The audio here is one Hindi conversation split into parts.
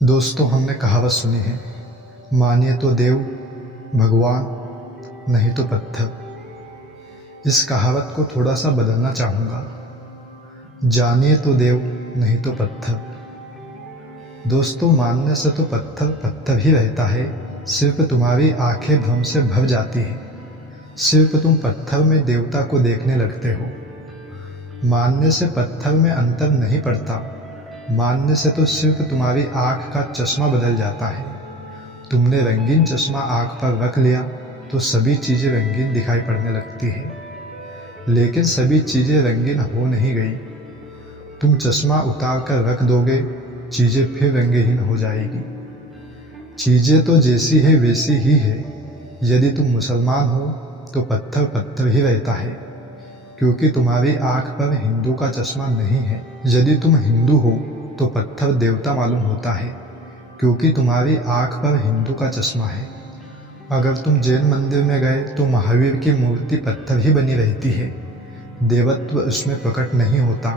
दोस्तों, हमने कहावत सुनी है, मानिए तो देव भगवान, नहीं तो पत्थर। इस कहावत को थोड़ा सा बदलना चाहूँगा, जानिए तो देव नहीं तो पत्थर। दोस्तों, मानने से तो पत्थर पत्थर ही रहता है, सिर्फ तुम्हारी आंखें भ्रम से भर जाती है। सिर्फ तुम पत्थर में देवता को देखने लगते हो। मानने से पत्थर में अंतर नहीं पड़ता, मानने से तो सिर्फ तुम्हारी आँख का चश्मा बदल जाता है। तुमने रंगीन चश्मा आँख पर रख लिया तो सभी चीज़ें रंगीन दिखाई पड़ने लगती है, लेकिन सभी चीज़ें रंगीन हो नहीं गई। तुम चश्मा उतार कर रख दोगे, चीज़ें फिर रंगहीन हो जाएगी। चीज़ें तो जैसी है वैसी ही है। यदि तुम मुसलमान हो तो पत्थर पत्थर ही रहता है, क्योंकि तुम्हारी आँख पर हिंदू का चश्मा नहीं है। यदि तुम हिंदू हो तो पत्थर देवता मालूम होता है, क्योंकि तुम्हारी आँख पर हिंदू का चश्मा है। अगर तुम जैन मंदिर में गए तो महावीर की मूर्ति पत्थर ही बनी रहती है, देवत्व उसमें प्रकट नहीं होता,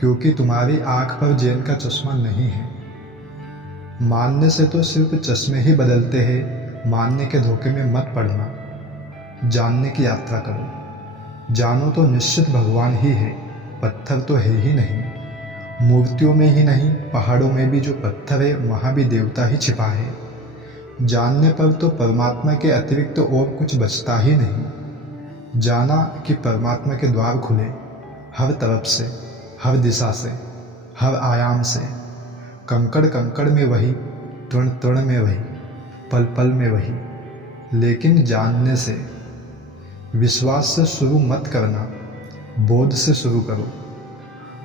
क्योंकि तुम्हारी आँख पर जैन का चश्मा नहीं है। मानने से तो सिर्फ चश्मे ही बदलते हैं, मानने के धोखे में मत पड़ना। जानने की यात्रा करो, जानो तो निश्चित भगवान ही है, पत्थर तो है ही नहीं। मूर्तियों में ही नहीं, पहाड़ों में भी जो पत्थर है वहाँ भी देवता ही छिपा है। जानने पर तो परमात्मा के अतिरिक्त और कुछ बचता ही नहीं। जाना कि परमात्मा के द्वार खुले हर तरफ से, हर दिशा से, हर आयाम से। कंकड़ कंकड़ में वही, तृण तृण में वही, पल पल में वही। लेकिन जानने से, विश्वास से शुरू मत करना, बोध से शुरू करो।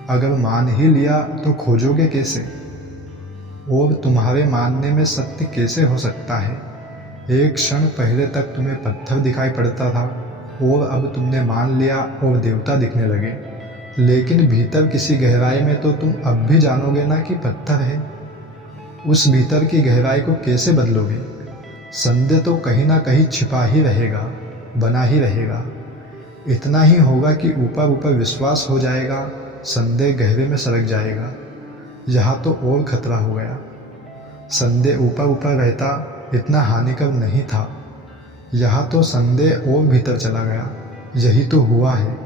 अगर मान ही लिया तो खोजोगे कैसे? और तुम्हारे मानने में सत्य कैसे हो सकता है? एक क्षण पहले तक तुम्हें पत्थर दिखाई पड़ता था और अब तुमने मान लिया और देवता दिखने लगे। लेकिन भीतर किसी गहराई में तो तुम अब भी जानोगे ना कि पत्थर है। उस भीतर की गहराई को कैसे बदलोगे? संदेह तो कहीं ना कहीं छिपा ही रहेगा, बना ही रहेगा। इतना ही होगा कि ऊपर ऊपर विश्वास हो जाएगा, संदेह गहरे में सरक जाएगा। यहाँ तो और खतरा हो गया। संदेह ऊपर ऊपर रहता इतना हानिकर नहीं था, यहाँ तो संदेह और भीतर चला गया। यही तो हुआ है।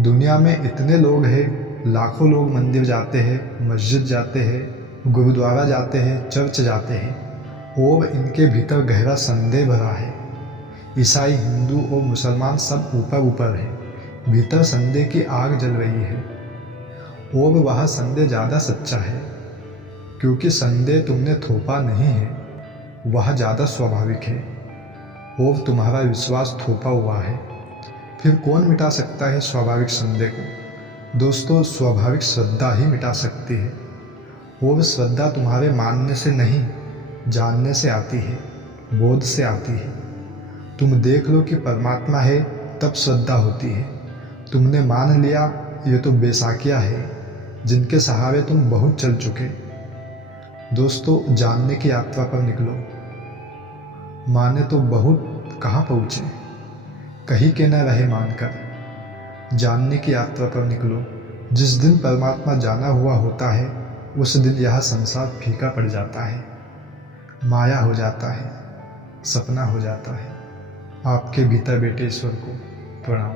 दुनिया में इतने लोग हैं, लाखों लोग मंदिर जाते हैं, मस्जिद जाते हैं, गुरुद्वारा जाते हैं, चर्च जाते हैं, और इनके भीतर गहरा संदेह भरा है। ईसाई, हिंदू और मुसलमान सब ऊपर ऊपर है, भीतर संदेह की आग जल रही है। और वह संदेह ज़्यादा सच्चा है, क्योंकि संदेह तुमने थोपा नहीं है, वह ज़्यादा स्वाभाविक है। और तुम्हारा विश्वास थोपा हुआ है। फिर कौन मिटा सकता है स्वाभाविक संदेह को? दोस्तों, स्वाभाविक श्रद्धा ही मिटा सकती है। और श्रद्धा तुम्हारे मानने से नहीं, जानने से आती है, बोध से आती है। तुम देख लो कि परमात्मा है, तब श्रद्धा होती है। तुमने मान लिया, ये तो बेसाखिया है, जिनके सहारे तुम बहुत चल चुके। दोस्तों, जानने की यात्रा पर निकलो। माने तो बहुत कहाँ पहुँचे, कहीं के न रहे मानकर। जानने की यात्रा पर निकलो। जिस दिन परमात्मा जाना हुआ होता है, उस दिन यह संसार फीका पड़ जाता है, माया हो जाता है, सपना हो जाता है। आपके भीतर बैठे ईश्वर को प्रणाम।